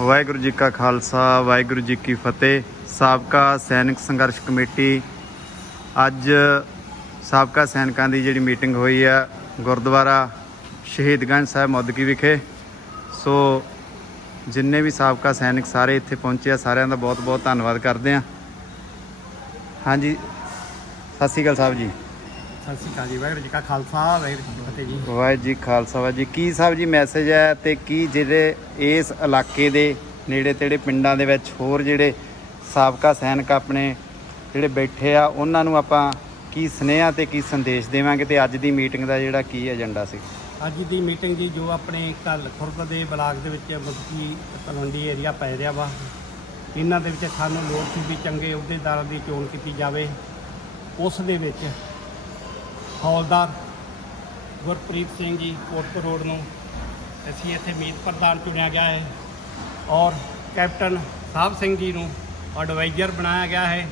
ਵਾਹਿਗੁਰੂ ਜੀ ਕਾ ਖਾਲਸਾ, ਵਾਹਿਗੁਰੂ ਜੀ ਕੀ ਫਤਿਹ। ਸਾਬਕਾ ਸੈਨਿਕ ਸੰਘਰਸ਼ ਕਮੇਟੀ, ਅੱਜ ਸਾਬਕਾ ਸੈਨਿਕਾਂ ਦੀ ਜਿਹੜੀ ਮੀਟਿੰਗ ਹੋਈ ਆ, ਗੁਰਦੁਆਰਾ ਸ਼ਹੀਦਗੰਜ ਸਾਹਿਬ ਮੁੱਦਕੀ ਵਿਖੇ। ਸੋ ਜਿੰਨੇ ਵੀ ਸਾਬਕਾ ਸੈਨਿਕ ਸਾਰੇ ਇੱਥੇ ਪਹੁੰਚੇ ਆ, ਸਾਰਿਆਂ ਦਾ ਬਹੁਤ ਬਹੁਤ ਧੰਨਵਾਦ ਕਰਦੇ ਆ। ਹਾਂਜੀ, ਸਤਿ ਸ਼੍ਰੀ ਅਕਾਲ ਸਾਹਿਬ ਜੀ। ਸਤਿ ਸ਼੍ਰੀ ਅਕਾਲ ਜੀ ਵਾਹਿਗੁਰੂ ਜੀ ਕਾ ਖਾਲਸਾ ਵਾਹਿਗੁਰੂ ਜੀ ਕੀ ਫਤਿਹ ਜੀ। ਵਾਹਿਗੁਰੂ ਜੀ ਖਾਲਸਾ ਵਾਹਿਗੁਰੂ ਜੀ ਕੀ ਸਾਹਿਬ ਜੀ ਮੈਸੇਜ ਹੈ ਤੇ ਕੀ ਜਿਹੜੇ ਇਸ ਇਲਾਕੇ ਦੇ ਨੇੜੇ ਤੇੜੇ ਪਿੰਡਾਂ ਦੇ ਵਿੱਚ ਹੋਰ ਜਿਹੜੇ ਸਾਬਕਾ ਸੈਨਿਕ ਆਪਣੇ ਜਿਹੜੇ ਬੈਠੇ ਆ ਉਹਨਾਂ ਨੂੰ ਆਪਾਂ ਕੀ ਸੁਨੇਹਾ ਤੇ ਕੀ ਸੰਦੇਸ਼ ਦੇਵਾਂਗੇ ਤੇ ਅੱਜ ਦੀ ਮੀਟਿੰਗ ਦਾ ਜਿਹੜਾ ਕੀ ਏਜੰਡਾ ਸੀ? ਅੱਜ ਦੀ ਮੀਟਿੰਗ ਜੀ ਜੋ ਆਪਣੇ ਕੱਲ ਖੁਰਦ ਦੇ ਬਲਾਕ ਦੇ ਵਿੱਚ ਮੁਕਤੀ ਤਲਵੰਡੀ ਏਰੀਆ ਪੈ ਰਿਹਾ ਵਾ ਇਹਨਾਂ ਦੇ ਵਿੱਚ ਸਾਨੂੰ ਲੋੜ ਸੀ ਵੀ ਚੰਗੇ ਅਹੁਦੇਦਾਰਾਂ ਦੀ ਚੋਣ ਕੀਤੀ ਜਾਵੇ। ਉਸ ਦੇ ਵਿੱਚ ਹੌਲਦਾਰ ਗੁਰਪ੍ਰੀਤ ਸਿੰਘ ਜੀ ਕੋਟਪੁਰ ਰੋਡ ਨੂੰ ਅਸੀਂ ਇੱਥੇ ਮੀਤ ਪ੍ਰਧਾਨ ਚੁਣਿਆ ਗਿਆ ਹੈ ਔਰ ਕੈਪਟਨ ਸਾਹਿਬ ਸਿੰਘ ਜੀ ਨੂੰ ਐਡਵਾਈਜ਼ਰ ਬਣਾਇਆ ਗਿਆ ਹੈ,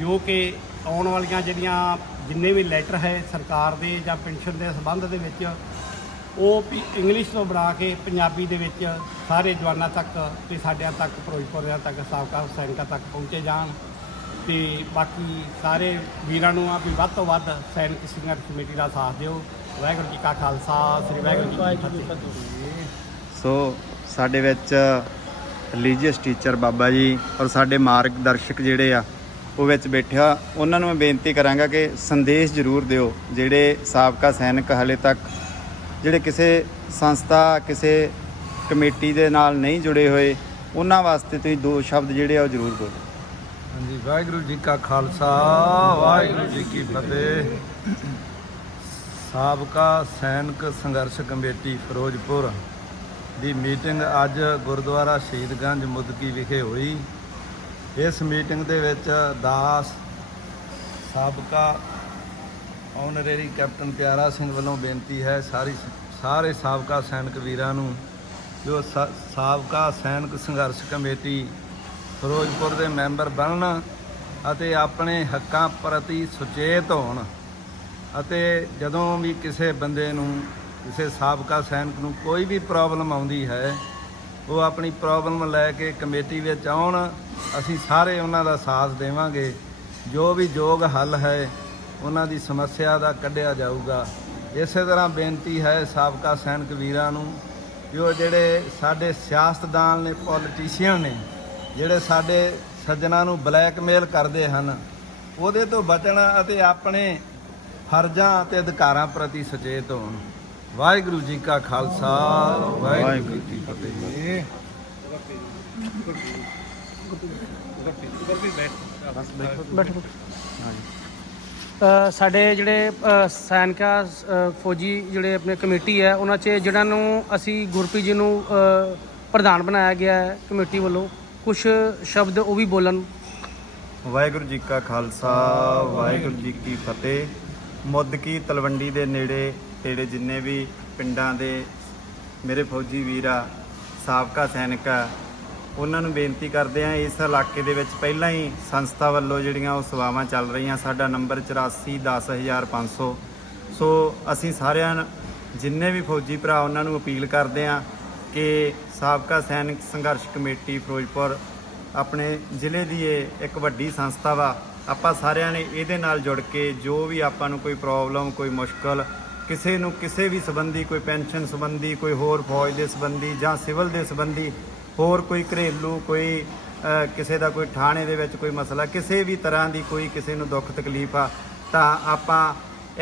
ਜੋ ਕਿ ਆਉਣ ਵਾਲੀਆਂ ਜਿਹੜੀਆਂ ਜਿੰਨੇ ਵੀ ਲੈਟਰ ਹੈ ਸਰਕਾਰ ਦੇ ਜਾਂ ਪੈਨਸ਼ਨ ਦੇ ਸੰਬੰਧ ਦੇ ਵਿੱਚ, ਉਹ ਵੀ ਇੰਗਲਿਸ਼ ਤੋਂ ਬਣਾ ਕੇ ਪੰਜਾਬੀ ਦੇ ਵਿੱਚ ਸਾਰੇ ਜਵਾਨਾਂ ਤੱਕ ਤੇ ਸਾਡਿਆਂ ਤੱਕ ਫਿਰੋਜ਼ਪੁਰਿਆਂ ਤੱਕ, ਸਾਬਕਾ ਸੈਨਿਕਾਂ ਤੱਕ ਪਹੁੰਚੇ ਜਾਣ। ਤੇ ਬਾਕੀ ਸਾਰੇ ਵੀਰਾਂ ਨੂੰ ਆ ਵੀ ਵੱਧ ਤੋਂ ਵੱਧ ਸੈਨਿਕ ਸੰਘਰਸ਼ ਕਮੇਟੀ ਦਾ ਸਾਥ ਦਿਓ। ਵਾਹਿਗੁਰੂ ਜੀ ਕਾ ਖਾਲਸਾ ਸ੍ਰੀ ਵਾਹਿਗੁਰੂ ਜੀ ਕੀ ਫਤਿਹ। ਸੋ ਸਾਡੇ ਵਿੱਚ ਰਿਲੀਜੀਅਸ ਟੀਚਰ ਬਾਬਾ ਜੀ ਔਰ ਸਾਡੇ ਮਾਰਗਦਰਸ਼ਕ ਜਿਹੜੇ ਆ ਉਹ ਵਿੱਚ ਬੈਠਿਆ ਉਹਨਾਂ ਨੂੰ ਮੈਂ ਬੇਨਤੀ ਕਰਾਂਗਾ ਕਿ ਸੰਦੇਸ਼ ਜ਼ਰੂਰ ਦਿਓ ਜਿਹੜੇ ਸਾਬਕਾ ਸੈਨਿਕ ਹਲੇ ਤੱਕ ਜਿਹੜੇ ਕਿਸੇ ਸੰਸਥਾ ਕਿਸੇ ਕਮੇਟੀ ਦੇ ਨਾਲ ਨਹੀਂ ਜੁੜੇ ਹੋਏ ਉਹਨਾਂ ਵਾਸਤੇ ਤੁਸੀਂ ਦੋ ਸ਼ਬਦ ਜਿਹੜੇ ਆ ਉਹ ਜ਼ਰੂਰ ਬੋਲੋ। ਹਾਂਜੀ, ਵਾਹਿਗੁਰੂ ਜੀ ਕਾ ਖਾਲਸਾ, ਵਾਹਿਗੁਰੂ ਜੀ ਕੀ ਫਤਿਹ। ਸਾਬਕਾ ਸੈਨਿਕ ਸੰਘਰਸ਼ ਕਮੇਟੀ ਫਿਰੋਜ਼ਪੁਰ ਦੀ ਮੀਟਿੰਗ ਅੱਜ ਗੁਰਦੁਆਰਾ ਸ਼ਹੀਦਗੰਜ ਮੁਦਕੀ ਵਿਖੇ ਹੋਈ। ਇਸ ਮੀਟਿੰਗ ਦੇ ਵਿੱਚ ਦਾਸ ਸਾਬਕਾ ਆਨਰੇਰੀ ਕੈਪਟਨ ਪਿਆਰਾ ਸਿੰਘ ਵੱਲੋਂ ਬੇਨਤੀ ਹੈ ਸਾਰੀ ਸਾਰੇ ਸਾਬਕਾ ਸੈਨਿਕ ਵੀਰਾਂ ਨੂੰ ਜੋ ਸਾ- ਸਾਬਕਾ ਸੈਨਿਕ ਸੰਘਰਸ਼ ਕਮੇਟੀ ਫਿਰੋਜ਼ਪੁਰ ਦੇ ਮੈਂਬਰ ਬਣਨ ਅਤੇ ਆਪਣੇ ਹੱਕਾਂ ਪ੍ਰਤੀ ਸੁਚੇਤ ਹੋਣ ਅਤੇ ਜਦੋਂ ਵੀ ਕਿਸੇ ਬੰਦੇ ਨੂੰ, ਕਿਸੇ ਸਾਬਕਾ ਸੈਨਿਕ ਨੂੰ ਕੋਈ ਵੀ ਪ੍ਰੋਬਲਮ ਆਉਂਦੀ ਹੈ, ਉਹ ਆਪਣੀ ਪ੍ਰੋਬਲਮ ਲੈ ਕੇ ਕਮੇਟੀ ਵਿੱਚ ਆਉਣ, ਅਸੀਂ ਸਾਰੇ ਉਹਨਾਂ ਦਾ ਸਾਥ ਦੇਵਾਂਗੇ। ਜੋ ਵੀ ਯੋਗ ਹੱਲ ਹੈ, ਉਹਨਾਂ ਦੀ ਸਮੱਸਿਆ ਦਾ ਕੱਢਿਆ ਜਾਊਗਾ। ਇਸੇ ਤਰ੍ਹਾਂ ਬੇਨਤੀ ਹੈ ਸਾਬਕਾ ਸੈਨਿਕ ਵੀਰਾਂ ਨੂੰ ਕਿ ਉਹ ਜਿਹੜੇ ਸਾਡੇ ਸਿਆਸਤਦਾਨ ਨੇ, ਪੋਲੀਟੀਸ਼ੀਅਨ ਨੇ ਜਿਹੜੇ ਸਾਡੇ ਸੱਜਣਾ ਨੂੰ ਬਲੈਕਮੇਲ ਕਰਦੇ ਹਨ, ਉਹਦੇ ਤੋਂ ਬਚਣ ਅਤੇ ਆਪਣੇ ਫਰਜ਼ਾਂ ਅਤੇ ਅਧਿਕਾਰਾਂ ਪ੍ਰਤੀ ਸੁਚੇਤ ਹੋਣ। ਵਾਹਿਗੁਰੂ ਜੀ ਕਾ ਖਾਲਸਾ, ਵਾਹਿਗੁਰੂ ਜੀ ਕੀ ਫਤਿਹ। ਸਾਡੇ ਜਿਹੜੇ ਸੈਨਿਕਾ ਫੌਜੀ ਜਿਹੜੇ ਆਪਣੇ ਕਮੇਟੀ ਹੈ, ਉਹਨਾਂ 'ਚ ਜਿਹਨਾਂ ਨੂੰ ਅਸੀਂ ਗੁਰਪ੍ਰੀਤ ਜੀ ਨੂੰ ਪ੍ਰਧਾਨ ਬਣਾਇਆ ਗਿਆ ਹੈ ਕਮੇਟੀ ਵੱਲੋਂ ਕੁਝ ਸ਼ਬਦ ਉਹ ਵੀ ਬੋਲਣ। ਵਾਹਿਗੁਰੂ ਜੀ ਕਾ ਖਾਲਸਾ, ਵਾਹਿਗੁਰੂ ਜੀ ਕੀ ਫਤਿਹ। ਮੁੱਦਕੀ ਤਲਵੰਡੀ ਦੇ ਨੇੜੇ, ਤੇੜੇ ਜਿੰਨੇ ਵੀ ਪਿੰਡਾਂ ਦੇ ਮੇਰੇ ਫੌਜੀ ਵੀਰ ਆ, ਸਾਬਕਾ ਸੈਨਿਕ ਆ, ਉਹਨਾਂ ਨੂੰ ਬੇਨਤੀ ਕਰਦੇ ਆ ਇਸ ਇਲਾਕੇ ਦੇ ਵਿੱਚ ਪਹਿਲਾਂ ਹੀ ਸੰਸਥਾ ਵੱਲੋਂ ਜਿਹੜੀਆਂ ਉਹ ਸੇਵਾਵਾਂ ਚੱਲ ਰਹੀਆਂ, ਸਾਡਾ ਨੰਬਰ 84 ਸੋ। ਅਸੀਂ ਸਾਰਿਆਂ ਜਿੰਨੇ ਵੀ ਫੌਜੀ ਭਰਾ ਉਹਨਾਂ ਨੂੰ ਅਪੀਲ ਕਰਦੇ ਆ ਕਿ ਸਾਬਕਾ ਸੈਨਿਕ ਸੰਘਰਸ਼ ਕਮੇਟੀ ਫਿਰੋਜ਼ਪੁਰ ਆਪਣੇ ਜ਼ਿਲ੍ਹੇ ਦੀ ਇਹ ਇੱਕ ਵੱਡੀ ਸੰਸਥਾ ਵਾ। ਆਪਾਂ ਸਾਰਿਆਂ ਨੇ ਇਹਦੇ ਨਾਲ ਜੁੜ ਕੇ ਜੋ ਵੀ ਆਪਾਂ ਨੂੰ ਕੋਈ ਪ੍ਰੋਬਲਮ, ਕੋਈ ਮੁਸ਼ਕਲ, ਕਿਸੇ ਨੂੰ ਕਿਸੇ ਵੀ ਸੰਬੰਧੀ, ਕੋਈ ਪੈਨਸ਼ਨ ਸੰਬੰਧੀ, ਕੋਈ ਹੋਰ ਫੌਜ ਦੇ ਸੰਬੰਧੀ ਜਾਂ ਸਿਵਲ ਦੇ ਸੰਬੰਧੀ, ਹੋਰ ਕੋਈ ਘਰੇਲੂ, ਕੋਈ ਕਿਸੇ ਦਾ ਕੋਈ ਥਾਣੇ ਦੇ ਵਿੱਚ ਕੋਈ ਮਸਲਾ, ਕਿਸੇ ਵੀ ਤਰ੍ਹਾਂ ਦੀ ਕੋਈ ਕਿਸੇ ਨੂੰ ਦੁੱਖ ਤਕਲੀਫ ਆ, ਤਾਂ ਆਪਾਂ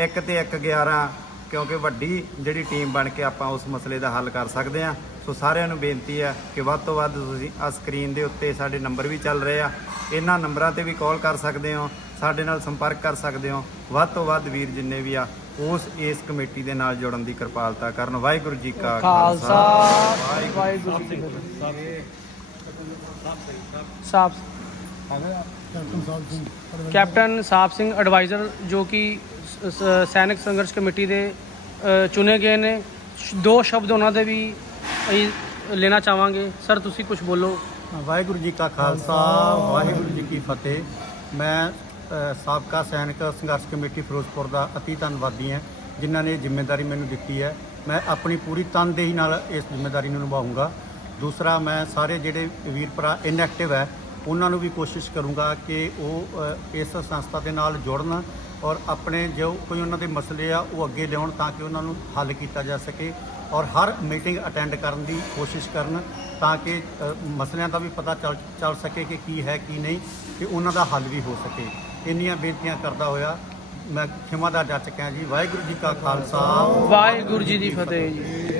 ਇੱਕ ਤੇ ਇੱਕ 11 ਕਿਉਂਕਿ ਵੱਡੀ ਜਿਹੜੀ ਟੀਮ ਬਣ ਕੇ ਆਪਾਂ ਉਸ ਮਸਲੇ ਦਾ ਹੱਲ ਕਰ ਸਕਦੇ ਹਾਂ। ਸੋ ਸਾਰਿਆਂ ਨੂੰ ਬੇਨਤੀ ਹੈ ਕਿ ਵੱਧ ਤੋਂ ਵੱਧ ਤੁਸੀਂ ਆ ਸਕਰੀਨ ਦੇ ਉੱਤੇ ਸਾਡੇ ਨੰਬਰ ਵੀ ਚੱਲ ਰਹੇ ਆ। ਇਹਨਾਂ ਨੰਬਰਾਂ ਤੇ ਵੀ ਕਾਲ ਕਰ ਸਕਦੇ ਹੋ ਸਾਡੇ ਨਾਲ ਸੰਪਰਕ ਕਰ ਸਕਦੇ ਹੋ। ਵੱਧ ਤੋਂ ਵੱਧ ਵੀਰ ਜਿੰਨੇ ਵੀ ਆ ਉਸ ਇਸ ਕਮੇਟੀ ਦੇ ਨਾਲ ਜੁੜਨ ਦੀ ਕਿਰਪਾਲਤਾ ਕਰਨ। ਵਾਹਿਗੁਰੂ ਜੀ ਕਾ ਖਾਲਸਾ। ਵਾਹਿਗੁਰੂ ਜੀ ਕੀ ਫਤਿਹ ਸਾਬ ਕੈਪਟਨ ਸਾਹਿਬ ਸਿੰਘ ਐਡਵਾਈਜ਼ਰ ਜੋ ਕਿ ਸੈਨਿਕ ਸੰਘਰਸ਼ ਕਮੇਟੀ ਦੇ ਚੁਣੇ ਗਏ ਨੇ। ਦੋ ਸ਼ਬਦ ਉਹਨਾਂ ਦੇ ਵੀ ਅਸੀਂ ਲੈਣਾ ਚਾਹਾਂਗੇ। ਸਰ ਤੁਸੀਂ ਕੁਝ ਬੋਲੋ। ਵਾਹਿਗੁਰੂ ਜੀ ਕਾ ਖਾਲਸਾ ਵਾਹਿਗੁਰੂ ਜੀ ਕੀ ਫਤਿਹ। ਮੈਂ ਅ, ਸਾਬਕਾ ਸੈਨਿਕ ਸੰਘਰਸ਼ ਕਮੇਟੀ ਫਿਰੋਜ਼ਪੁਰ ਦਾ ਅਤੀ ਧੰਨਵਾਦੀ ਹਾਂ ਜਿਨ੍ਹਾਂ ਨੇ ਇਹ ਜ਼ਿੰਮੇਵਾਰੀ ਮੈਨੂੰ ਦਿੱਤੀ ਹੈ। ਮੈਂ ਆਪਣੀ ਪੂਰੀ ਤਨਦੇਹੀ ਨਾਲ ਇਸ ਜ਼ਿੰਮੇਵਾਰੀ ਨੂੰ ਨਿਭਾਉਂਗਾ ਦੂਸਰਾ ਮੈਂ ਸਾਰੇ ਜਿਹੜੇ ਵੀਰ ਭਰਾ ਇਨਐਕਟਿਵ ਹੈ ਉਹਨਾਂ ਨੂੰ ਵੀ ਕੋਸ਼ਿਸ਼ ਕਰੂੰਗਾ ਕਿ ਉਹ ਅ, ਇਸ ਸੰਸਥਾ ਦੇ ਨਾਲ ਜੁੜਨ। ਔਰ ਆਪਣੇ ਜੋ ਕੋਈ ਉਹਨਾਂ ਦੇ ਮਸਲੇ ਆ, ਉਹ ਅੱਗੇ ਲਿਆਉਣ ਤਾਂ ਕਿ ਉਹਨਾਂ ਨੂੰ ਹੱਲ ਕੀਤਾ ਜਾ ਸਕੇ ਔਰ ਹਰ ਮੀਟਿੰਗ ਅਟੈਂਡ ਕਰਨ ਦੀ ਕੋਸ਼ਿਸ਼ ਕਰਨ ਤਾਂ ਕਿ ਮਸਲਿਆਂ ਦਾ ਵੀ ਪਤਾ ਚੱਲ ਚੱਲ ਸਕੇ ਕਿ ਕੀ ਹੈ, ਕੀ ਨਹੀਂ ਤੇ ਉਹਨਾਂ ਦਾ ਹੱਲ ਵੀ ਹੋ ਸਕੇ। ਇੰਨੀਆਂ ਬੇਨਤੀਆਂ ਕਰਦਾ ਹੋਇਆ, ਮੈਂ ਖਿਮਾ ਦਾ ਜੱਜ ਕਹਿ ਜੀ, ਵਾਹਿਗੁਰੂ ਜੀ ਕਾ ਖਾਲਸਾ। ਵਾਹਿਗੁਰੂ ਜੀ ਦੀ ਫਤਿਹ ਜੀ।